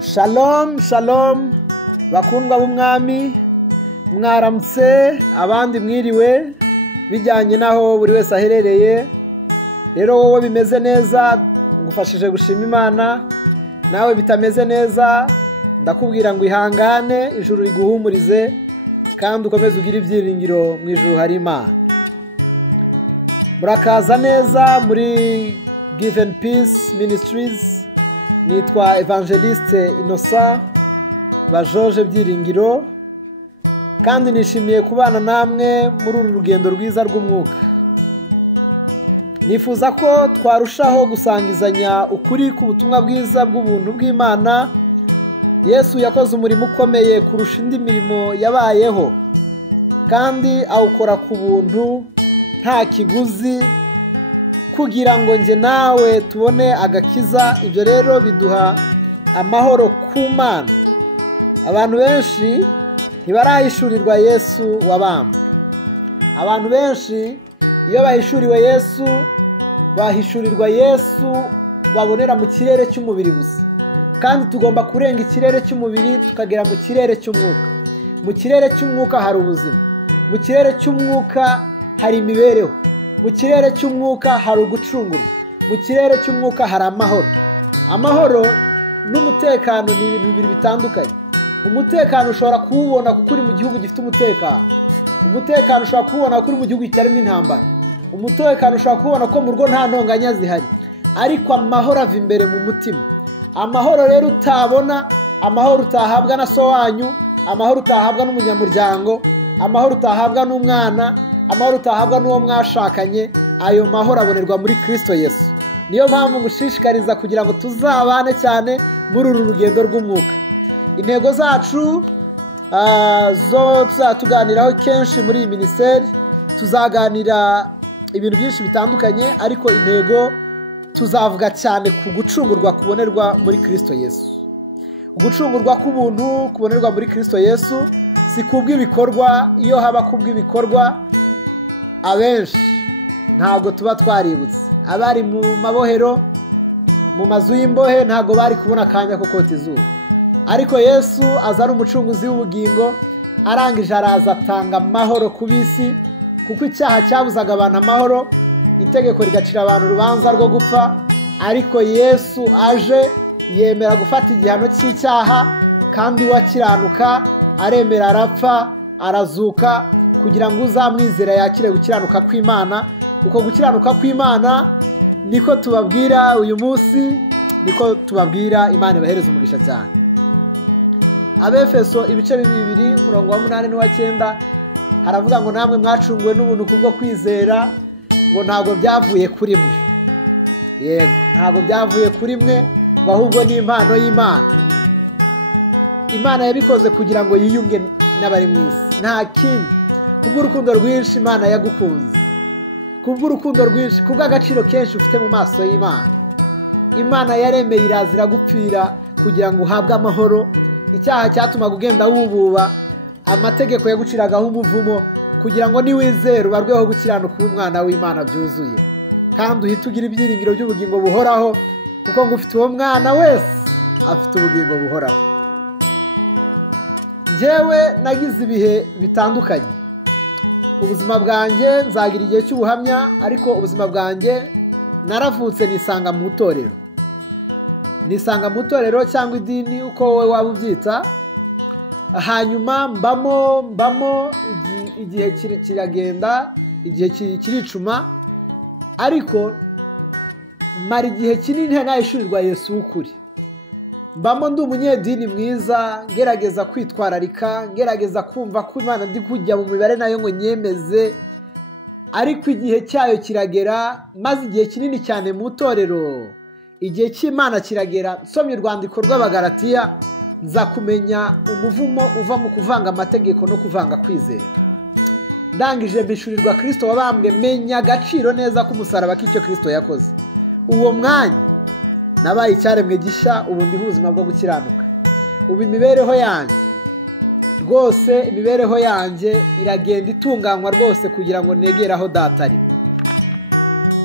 Shalom shalom bakundwa b'umwami, mwaramutse abandi mwiriwe bijyanye naho buri wese aherereye. Rero wowe bimeze neza ufashije gushima Imana, nawe bitameze neza ndakubwira ngo ihangane, ijuru riguhumurize kandi ukomeze ugire ibyiringiro mu ijuru hari Imana. Murakaza neza muri Give and Peace Ministries. Nitwa Evangeliste Innocent Bajoje Byiringiro kandi nishimiye kubana namwe muri uru rugendo rwiza rw'umwuka. Nifuza ko twarushaho gusangizanya ukuri ku butumwa bwiza bw'ubuntu bw'Imana. Yesu yakoze umurimo ukomeye kurusha indi mirimo yabayeho kandi awukora ku buntu nta kiguzi, kugira ngo njye nawe tubone agakiza. Ibyo rero biduha amahoro ku Mana. Abantu benshi ntibarahishurirwa Yesu wabambwe. Abantu benshi iyo bahishuriwe Yesu, bahishurirwa Yesu babonera mu kirere cy'umubiri gusa, kandi tugomba kurenga ikirere cy'umubiri tukagera mu kirere cy'umwuka. Mu kirere cy'umwuka hari ubuzima, mu kirere cy'umwuka hari imibereho, mu kirere cy'umwuka hari ugucungura, mu kirere cy'umwuka hari amahoro. Amahoro n'umutekano ni ibintu bitandukanye. Umutekano ushobora kuwubona kuko uri mu gihugu gifite umutekano. Umutekano ushobora kuwubona kuko uri mu gihugu kitarimo intambara. Umutekano ushobora kuwubona ko mu rugo nta ntonganya zihari. Ariko amahoro ava imbere mu mutima. Amahoro rero utabona, amahoro utahabwa na so wanyu, amahoro utahabwa n'umunyamuryango, amahoro utahabwa n'umwana, amahoro utahabwa n'uwo mwashakanye, ayo mahoro abonerwa muri Kristo Yesu. Niyo mpamvu gushishikariza kugira ngo tuzabane cyane muri uru rugendo rw'umwuka. Intego zacu zo tuzatuganiraho kenshi muri iyi minisiteri. Tuzaganira ibintu byinshi bitandukanye, ariko intego tuzavuga cyane ku gucungurwa kubonerwa muri Kristo Yesu. Ugucungurwa k'ubuntu kubonerwa muri Kristo Yesu si kubw'ibikorwa. Iyo haba kubw'ibikorwa, abenshi ntabwo tuba twaributse. Abari mu mabohero, mu mazu y'imbohe, ntabwo bari kubona akanya ko kota izuba. Ariko Yesu aza ari umucunguzi w'ubugingo, arangije araza atanga amahoro ku bisi, kuko icyaha cyabuzaga abantu amahoro, itegeko rigacira abantu urubanza rwo gupfa. Ariko Yesu aje yemera gufata igihano cy'icyaha, kandi uwakiranuka aremera arapfa arazuka, kugira ngo uzamwizera yakire gukiranuka kw'Imana. Uko gukiranuka kw'Imana niko tubabwira uyu munsi, niko tubabwira. Imana ibahereze umugisha cyane. Abefeso ibice 2:8 n'uwa9 haravuga ngo namwe mwacunguwe n'ubuntu kubwo kwizera, ngo ntabwo byavuye kuri mwe. Ntabwo byavuye kuri mwe, ahubwo ni impano y'Imana. Imana yabikoze kugira ngo yiyunge n'abari mu isi, nta kindi. Kubw'urukundo rwinshi Imana yagukunze, kubw'urukundo rwinshi, kubw'agaciro kenshi ufite mu maso y'Imana, Imana yaremeye iraza iragupfira kugira ngo uhabwe amahoro. Icyaha cyatumaga ugenda wububa, amategeko yaguciragaho umuvumo, kugira ngo niwizere ubarweho gukiranuka umwana w'Imana byuzuye, kandi uhite ugira ibyiringiro by'ubugingo buhoraho, kuko ngufite uwo mwana wese afite ubugingo buhoraho. Njyewe nagize ibihe bitandukanye. Ubuzima bwanjye nzagira igihe cy'ubuhamya, ariko ubuzima bwanjye naravutse nisanga mu itorero. Nisanga mu itorero cyangwa idini, uko wowe waba ubyita. Hanyuma mbamo igihe kiragenda, igihe kiricuma, ariko mara igihe kinini ntahishurirwa Yesu w'ukuri. Mbamo ndi umunyedini mwiza, ngerageza kwitwararika, ngerageza kumva ko Imana ndi kujya mu mibare nayo ngo nyemeze. Ariko igihe cyayo kiragera, maze igihe kinini cyane mu itorero, igihe cy'Imana kiragera. Nsomye urwandiko rw'Abagalatiya nza kumenya umuvumo uva mu kuvanga amategeko no kuvanga kwizera. Ndangije mbishurirwa Kristo wabambwe, menya agaciro neza k'umusaraba k'icyo Kristo yakoze. Uwo mwanya nabaye icyaremwe gishya, ubu ndi ubuzima bwo gukiranuka. Ubu imibereho yanjye rwose, imibereho yanjye iragenda itunganywa rwose kugira ngo negere aho Data ari.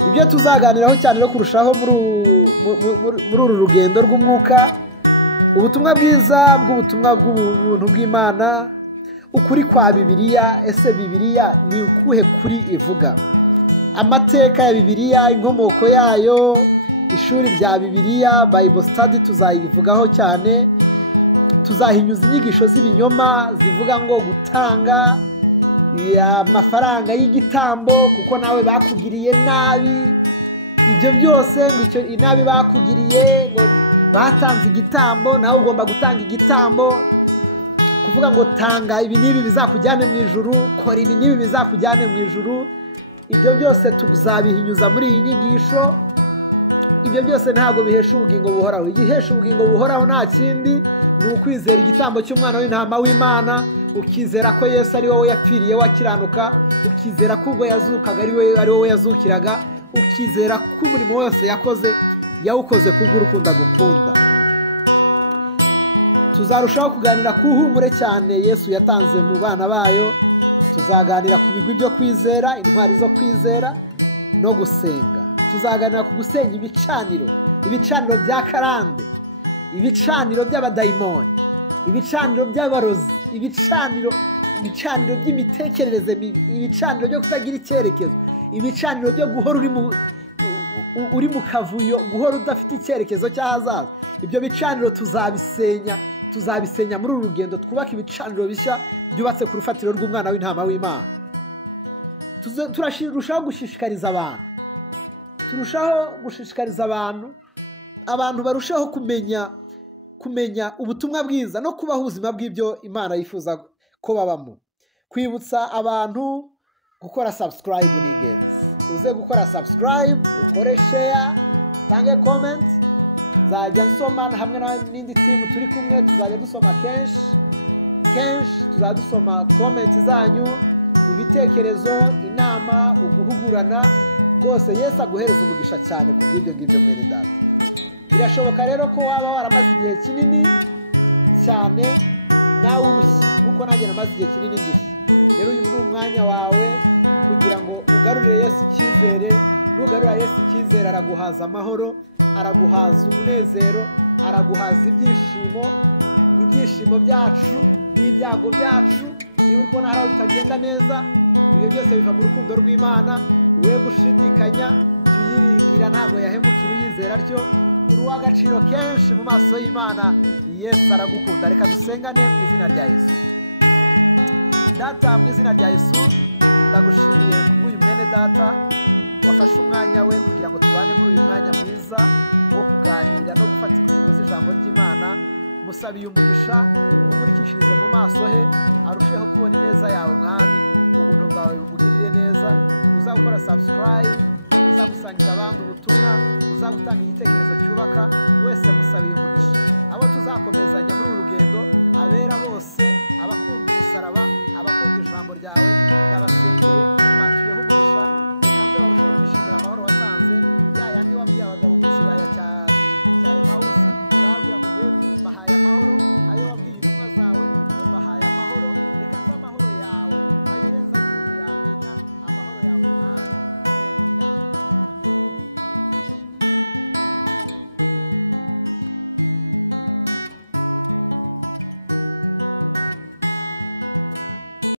Ibyo tuzaganiraho cyane no kurushaho muri uru rugendo rw'umwuka ubutumwa bwiza bw'ubutumwa bw'ubuntu bw'Imana, ukuri kwa Bibiliya. Ese Bibiliya ni ukuhe kuri ivuga? Amateka ya Bibiliya, inkomoko yayo, ishuri rya Bibiliya, Bible study tuzayivugaho cyane. Tuzahinyuza inyigisho z'ibinyoma zivuga ngo gutanga amafaranga y'igitambo kuko nawe bakugiriye nabi. Ibyo byose nicyo inabi bakugiriye, batanze igitambo nawe ugomba gutanga igitambo. Kuvuga ngo tanga ibi n'ibi bizakujyane mu ijuru, kora ibi n'ibi bizakujyane mu ijuru. Ibyo byose tuzabihinyuza muri iyi nyigisho. Ibyo byose ntabwo bihesha ubugingo buhoraho. Igihesha ubugingo buhoraho nta kindi ni ukwizera igitambo cy'umwana w'intama w'Imana, ukizera ko Yesu ari wowe yapfiriye wakiranuka, ukizera ko ubwo yazukaga ari wowe yazukiraga, ukizera ko umurimo wose yakoze yawukoze kubw'urukundo agukunda. Tuzarushaho kuganira ku ihumure cyane Yesu yatanze mu bana bayo. Tuzaganira ku bigwi byo kwizera, intwari zo kwizera no gusenga. Tuzaganira ku gusenya ibicaniro bya karande, ibicaniro by'abadayimoni, ibicaniro by'abarozi, ibicaniro by'imitekerereze mibi, ibicaniro byo kutagira icyerekezo, ibicaniro byo guhora uri mu kavuyo, guhora udafite icyerekezo cy'ahazaza. Ibyo bicaniro tuzabisenya muri uru rugendo, twubaka ibicaniro bishya byubatse ku rufatiro rw'umwana w'intama w'Imana. Turushaho gushishikariza abantu barushaho kumenya ubutumwa bwiza no kubaho ubuzima bw'ibyo Imana yifuza ko babamo. Kwibutsa abantu gukora subscribe ni ingenzi. Uze gukora subscribe, ukore share, utange comment, nzajya nsoma hamwe nawe